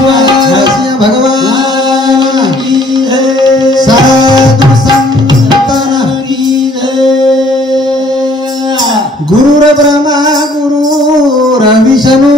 विश्वासी भगवान की जय। साधु संतन की जय। गुरुर ब्रह्मा गुरुर विष्णु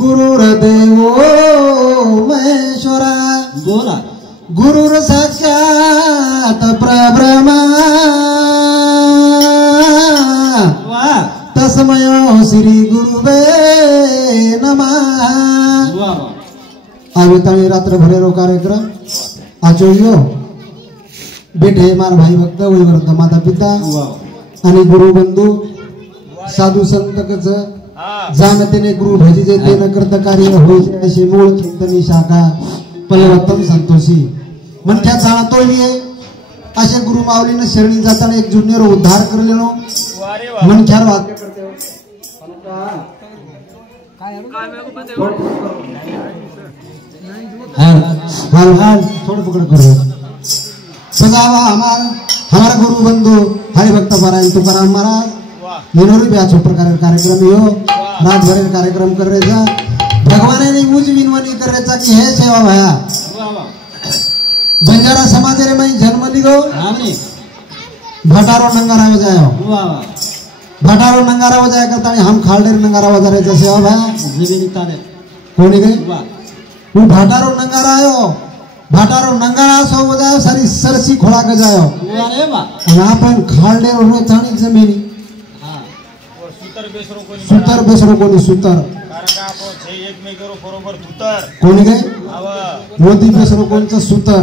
गुरुर्देवो महेश्वरा बोला गुरुर साक्षात परब्रह्मा तस्मै श्री गुरुवे नमः। आविताणी रात्र भरेरो कार्यक्रम आचोयो बेटे मार भाई भक्त वैवर्त माता पिता आणि गुरु बंधू साधू संतकच जानतेने गुरु भजिजे ते न करत कार्य होईचे अशी मूळ चिंतनी शाखा पलवत्तम संतोषी मनख्या जाणतो ये असे गुरु माऊलीने शरणी जाताना एक जुन्यर उद्धार करलेलो मनख्यार वाद हाल थोड़ा पकड़ करो सजावा हमारा गुरु बंधु हरिभक्त पारायण तुकाराम महाराज निरोरी भी अच्छे प्रकार कार्यक्रम यो रात भर कार्यक्रम कर रहे जा भगवान ने मुझ विनवनी कर रहे था कि है सेवा भया बंजारा समाज रे में जन्म लिगो भटारो नंगारा बजायो भटारो नंगारा बजाया करता हम खालडेर नंगारा बजा रहे थे सेवा भया कोणी गई वो भटारो नंगारा आयो भटारो नंगारा सो बजायो सारी सरसी खोला के जायो यहाँ पर खालडेर होने थानी जमीनी सुतर बेसरो कोणी सुतर कोणी गए मोदी बेसरो कोणचं सुतर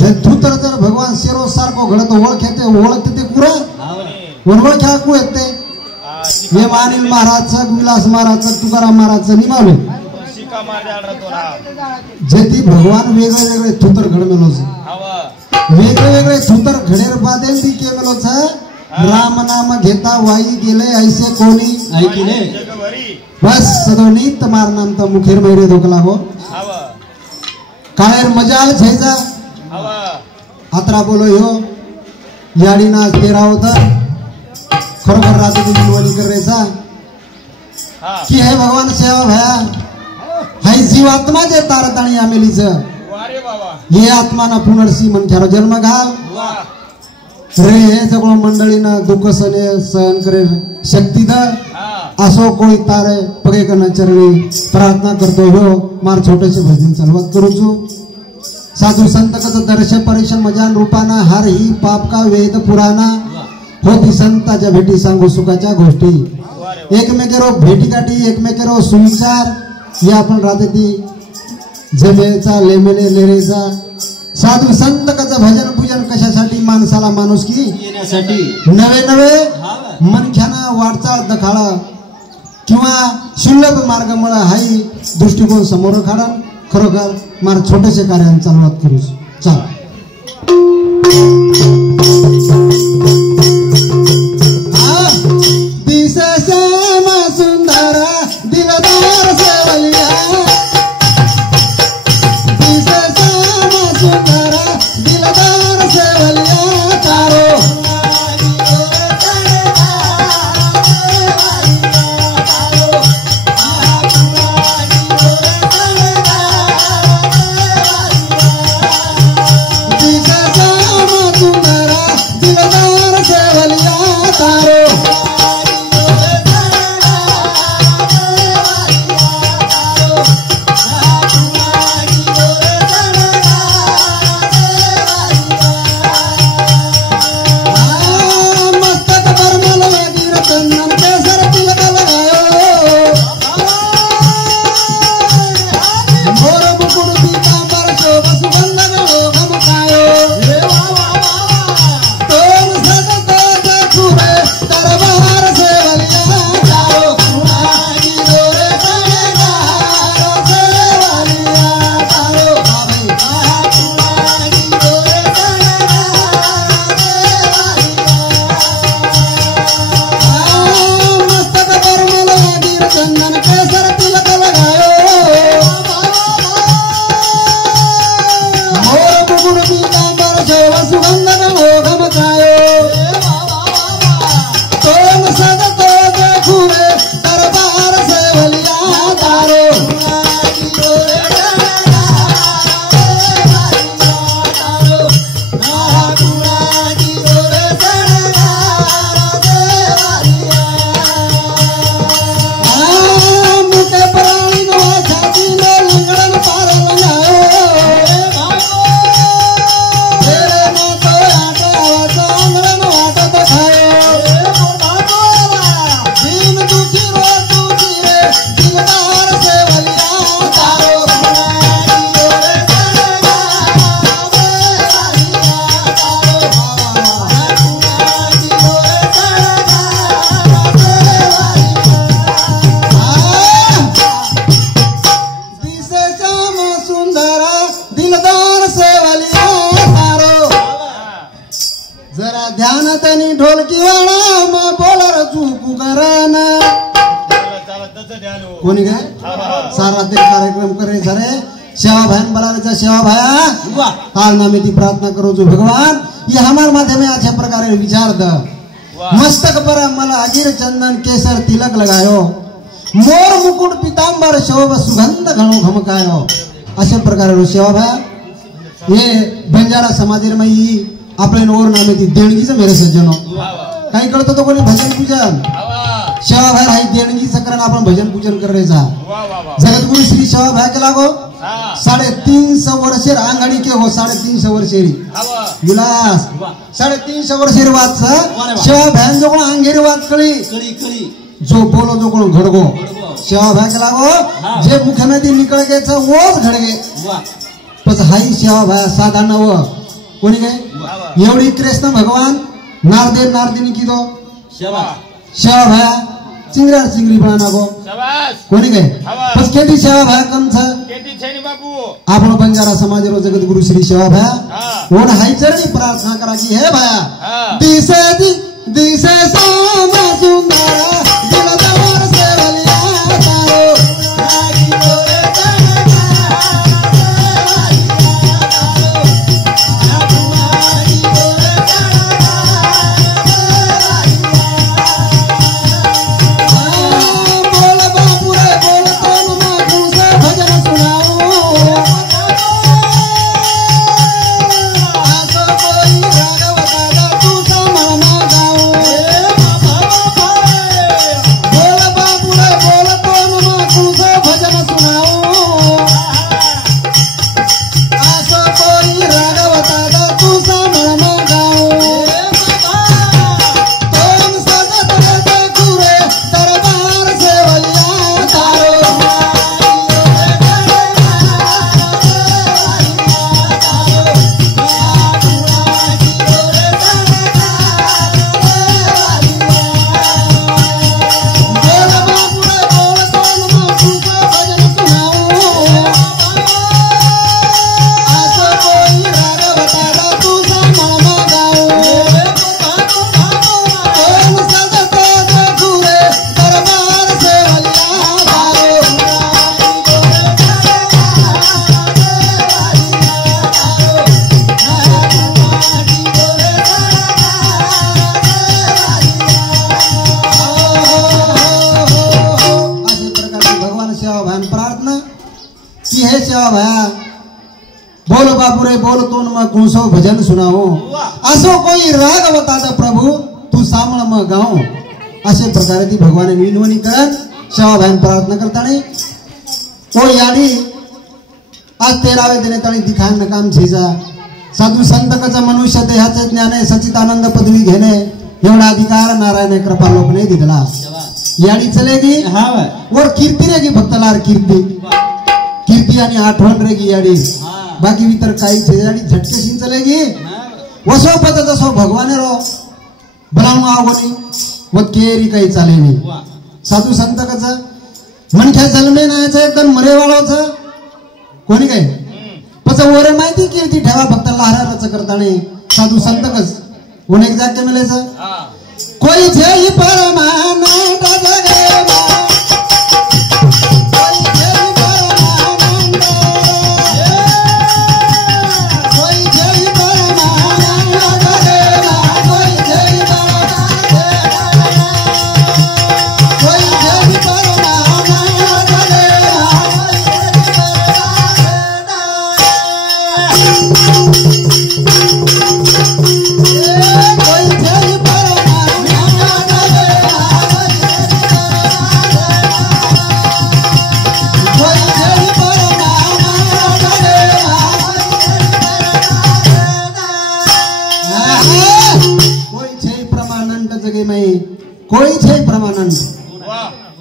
हे धुतर जर भगवान शेरो सारखो घडत ओळखते ते कुरा ओळख्या कु येते हे मानिल महाराजचं विलास महाराजचं तुकाराम महाराजचं निमावे जेती भगवान वेगळे वेगळे थुतर घडमेलोच वेगळे वेगळे थुतर घडेर बादेल दी केमेलोच राम नाम घेता वाई गेले ऐसे कोणी ऐकिले बस सदोनी तमार नाम तो मुखेर मैरे धोकला हो काळेर मजाल छेजा आत्रा बोलो यो याडी नाच तेरा होता खरोखर रात की जीवनी कर रेसा की है भगवान सेवा भया हाय जीवात्मा जे तारताणी आमेलीच ये आत्मा ना पुनर्सी मनख्यारो जन्म घाल रे हे सगळं मंडळीनं दुःख सहन करे शक्ती द असो कोई तारे पगे करना चरणी प्रार्थना करतो हो मार छोटेसे भजन चालवत करूचो साधू संतकच दर्श परिश मजान रूपाना हर ही पाप का वेद पुराणा होती संताच्या भेटी सांगू सुखाच्या गोष्टी एकमेकेरो भेटी गाठी एकमेकेरो सुविचार हे आपण राहते ती जमेचा लेमेले लेरेचा साधू संतकचं भजन पूजन कशासाठी माणसाला माणुसकी येण्यासाठी नवे नवे मनख्याना वाटचाल दखाळा किंवा सुलभ मार्ग मला हाई दृष्टिकोन समोर काढा खरोखर मार छोटेसे कार्य चालवत करू चल सुंदरा भजन कोणी काय सारा ते कार्यक्रम करे सारे सेवा भान बलाचा सेवा भाया काल नामे ती प्रार्थना करो जो भगवान ये हमारे माध्यम में अच्छे प्रकार विचार द मस्तक पर मला अगिर चंदन केसर तिलक लगायो मोर मुकुट पीतांबर शोभ सुगंध घणो घमकायो अशा प्रकार सेवा भाया ये बंजारा समाज में आपल्या नवर नामे ती देणगीच मेरे सज्जनो काही कळतं तो कोणी भजन पूजन सेवा भाई हाई देणगी सकरण आपण भजन पूजन करायचा जगतगुरु श्री सेवा भाई के लागो 350 वर्षेर आंगणी के हो 350 वर्षेरी विलास 350 वर्षेर वाच सेवा भाई जो कोण अंगेरी वाच कळी जो बोलो जो कोण घडगो सेवा भाई के लागो जे मुख्यमंत्री निकळ गेच वोच घडगे पस हाई सेवा भाई साधा नव कोणी काय एवढी कृष्ण भगवान नारदेव नारदिनी की दो सेवा भाया चिंगरा चिंगरी बना गो कोणी काय पस केटी सेवा भाया कम छ केटी छैनी बाबू आपण बंजारा समाज रो जगत गुरु श्री सेवा भाया ओन हाई चरणी प्रार्थना करा की हे भाया दिसे सोमा सुंदर दिलदार सेवलिया तारो रागी गोरे बोलो बापुरे बोल तो कुसो भजन सुनाओ असो कोई राग बताता प्रभु तू सामण म गाओ असे प्रकारे ती भगवान विनवणी करत सेवा भाई प्रार्थना करताने ओ याडी आज 13वे दिने ताणी दिखान नकाम छेजा साधू संत कचा मनुष्य देहाचे ज्ञान आहे सचितानंद पदवी घेणे एवढा अधिकार नारायण कृपा लोक ने दिला याडी चलेगी और कीर्ती रेगी भक्तलार कीर्ती आणि आठवण रेगी याडी बाकी भीतर काही छेजाडी झटकेशीन चलेगी वसो पद जसो भगवान रो बनाऊ आवगोनी व केरी काही चालेनी साधू संत कचा मनख्या जन्मे नायचं एकदम मरेवाळोच कोणी काय पच ओरे माहिती कीर्ती ठेवा भक्त लहरारच करताने साधू संत कस कोण एक जागे मिलेचं कोई जेई परमानंद जगेवा कोई छे प्रमानंद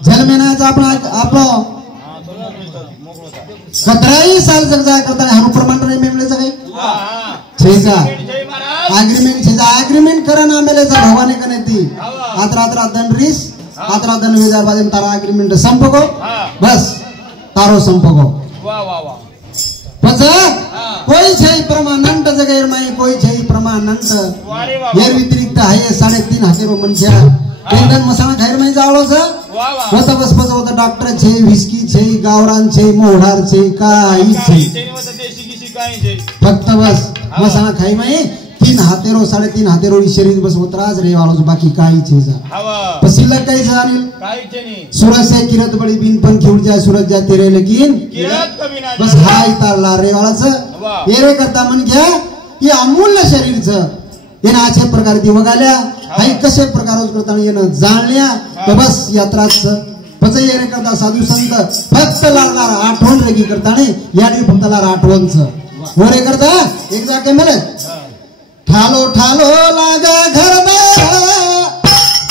जन्मेनाचा आपलं 17 साल जग जाय करता हनु प्रमाण नाही मेमलेचा काय छेजा एग्रीमेंट छेजा एग्रीमेंट करन आमेलेचा भगवाने कने ती आत्रा दंडरीस आत्रा दंड वेजार बाजून तारा एग्रीमेंट संपको बस तारो संपको वाह वाह वाह पचा कोई छै प्रमाणंट जगैर माई कोई छै प्रमाणंट यार व्यतिरिक्त आहे 3.5 हातेरो मनशा केंदन मसाला खायर माई जावळो छ होता बस होता डॉक्टर छै विस्की छै गावरान छै मोहडार छै काही छै फक्त बस मसाला खाई माई 3 हातेरो 3.5 हातेरो शरीर बस उतराज रे वालो बाकी काही छै पसिल्ला काही जानिल काही छै नी सूरज से किरत बड़ी बिन पंखी उड़ जाए सूरज जाते रे लेकिन किरत कभी ना बस हाय तारला रे वाला छ येरे करता मन घ्या हे अमूल्य शरीर छ येना अशा प्रकारे ती वगाल्या हाय कसे प्रकार करता येना जाणल्या तर बस यात्राच पच येरे करता साधू संत फक्त लागणार आठवण रेगी करता ने याडी फक्त लागणार आठवण छ होरे करता एक जाके मिले ठालो ठालो लागा घरदार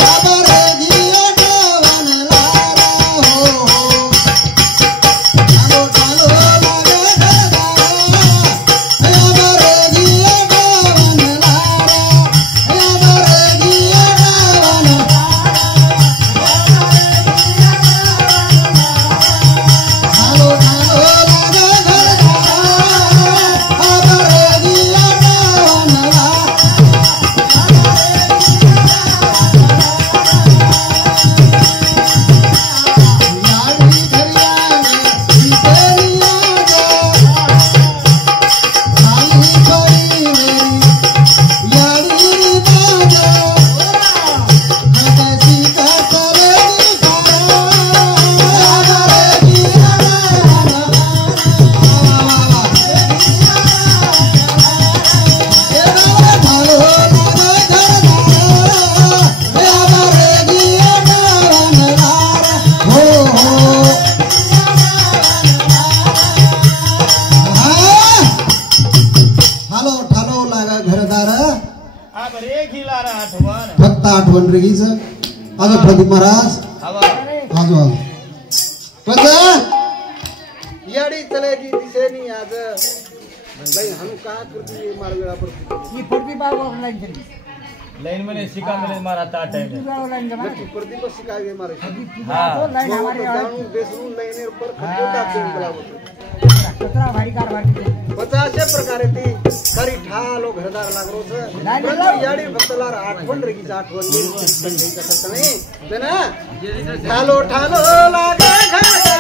बाबा रे जिया गावन लारा हो ठालो ठालो लागा घरदार बाबा रे जिया गावन लारा बाबा रे जिया गावन ठालो ठालो लागा घरदार बाबा रे जिया गावन फक्त आठवण रेगीच आज प्रदीप महाराज आजो आजो पचा याडी चलेगी दिसेनी आज भाई हम का करती मार वेळा पर ही प्रदीप बाबा लाइन में सिका मिले मारा ता टाइम में प्रदीप सिकावे मारे हां लाइन हमारे बेसरू लाइन पर खटोटा पेन बराबर कतरा भारी कारभार 50 प्रकारे ती खरी ठालो घरदार लागरो छ याडी भक्तलार आठवण रेगीच आठवण नाही ठालो ठालो लागा घर